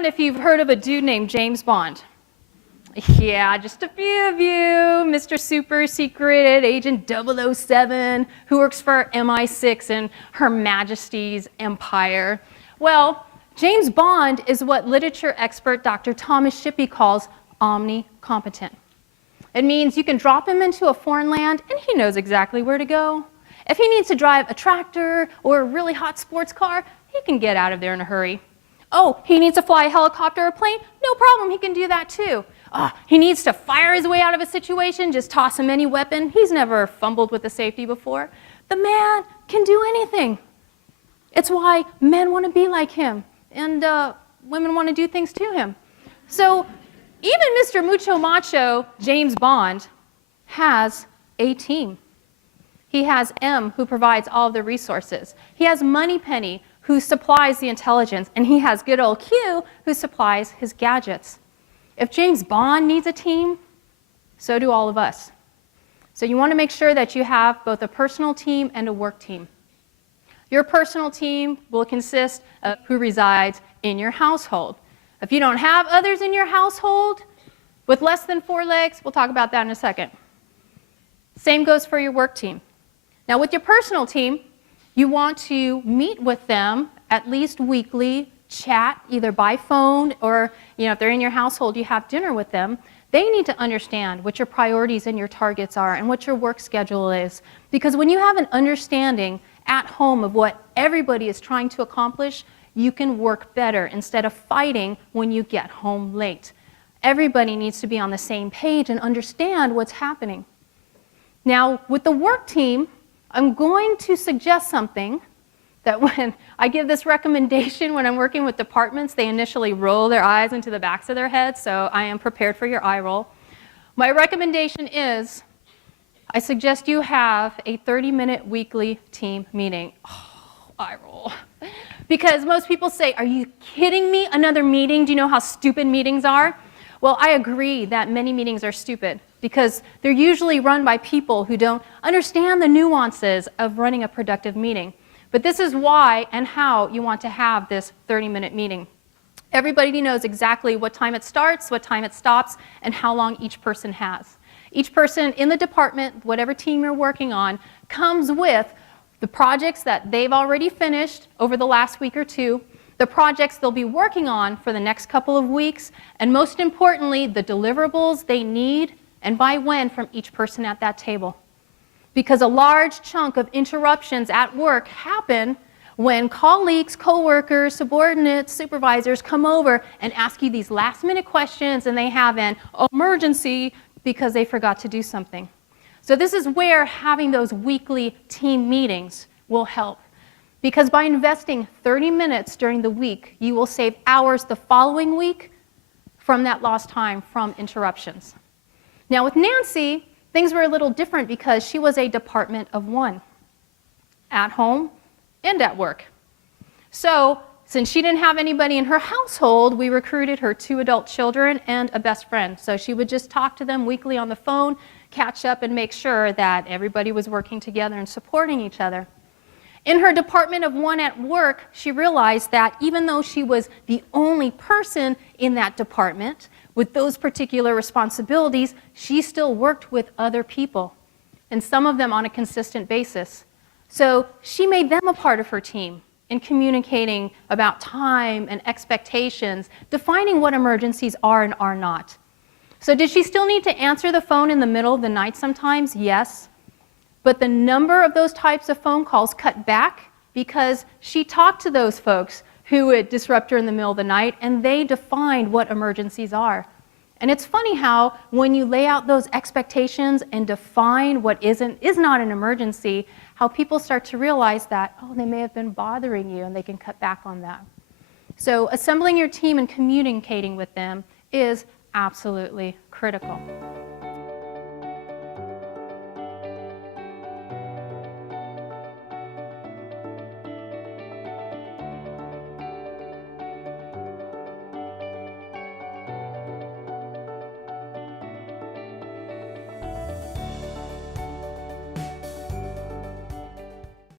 hand if you've heard of a dude named James Bond. Yeah, just a few of you. Mr. Super Secret Agent 007, who works for MI6 in Her Majesty's Empire. Well, James Bond is what literature expert Dr. Thomas Shippey calls omnicompetent. It means you can drop him into a foreign land and he knows exactly where to go. If he needs to drive a tractor or a really hot sports car, he can get out of there in a hurry. Oh, he needs to fly a helicopter or a plane? No problem, he can do that too. He needs to fire his way out of a situation, just toss him any weapon. He's never fumbled with the safety before. The man can do anything. It's why men want to be like him, and women want to do things to him. So even Mr. Mucho Macho, James Bond, has a team. He has M, who provides all of the resources. He has Moneypenny, who supplies the intelligence, and he has good old Q, who supplies his gadgets. If James Bond needs a team, so do all of us. So you want to make sure that you have both a personal team and a work team. Your personal team will consist of who resides in your household. If you don't have others in your household with less than 4 legs, we'll talk about that in a second. Same goes for your work team. Now with your personal team, you want to meet with them at least weekly, chat either by phone or if they're in your household, you have dinner with them. They need to understand what your priorities and your targets are and what your work schedule is. Because when you have an understanding at home of what everybody is trying to accomplish, you can work better instead of fighting when you get home late. Everybody needs to be on the same page and understand what's happening. Now, with the work team, I'm going to suggest something that when I give this recommendation when I'm working with departments, they initially roll their eyes into the backs of their heads, so I am prepared for your eye roll. My recommendation is I suggest you have a 30-minute weekly team meeting. Oh, eye roll. Because most people say, are you kidding me? Another meeting? Do you know how stupid meetings are? Well, I agree that many meetings are stupid because they're usually run by people who don't understand the nuances of running a productive meeting. But this is why and how you want to have this 30-minute meeting. Everybody knows exactly what time it starts, what time it stops, and how long each person has. Each person in the department, whatever team you're working on, comes with the projects that they've already finished over the last week or two, the projects they'll be working on for the next couple of weeks, and most importantly, the deliverables they need and by when from each person at that table. Because a large chunk of interruptions at work happen when colleagues, coworkers, subordinates, supervisors come over and ask you these last-minute questions and they have an emergency because they forgot to do something. So this is where having those weekly team meetings will help. Because by investing 30 minutes during the week, you will save hours the following week from that lost time from interruptions. Now with Nancy, things were a little different because she was a department of one, at home and at work. So since she didn't have anybody in her household, we recruited her 2 adult children and a best friend. So she would just talk to them weekly on the phone, catch up and make sure that everybody was working together and supporting each other. In her department of one at work, she realized that even though she was the only person in that department with those particular responsibilities, she still worked with other people, and some of them on a consistent basis. So she made them a part of her team in communicating about time and expectations, defining what emergencies are and are not. So did she still need to answer the phone in the middle of the night sometimes? Yes. But the number of those types of phone calls cut back because she talked to those folks who would disrupt her in the middle of the night, and they defined what emergencies are. And it's funny how when you lay out those expectations and define what is not an emergency, how people start to realize that, oh, they may have been bothering you, and they can cut back on that. So assembling your team and communicating with them is absolutely critical.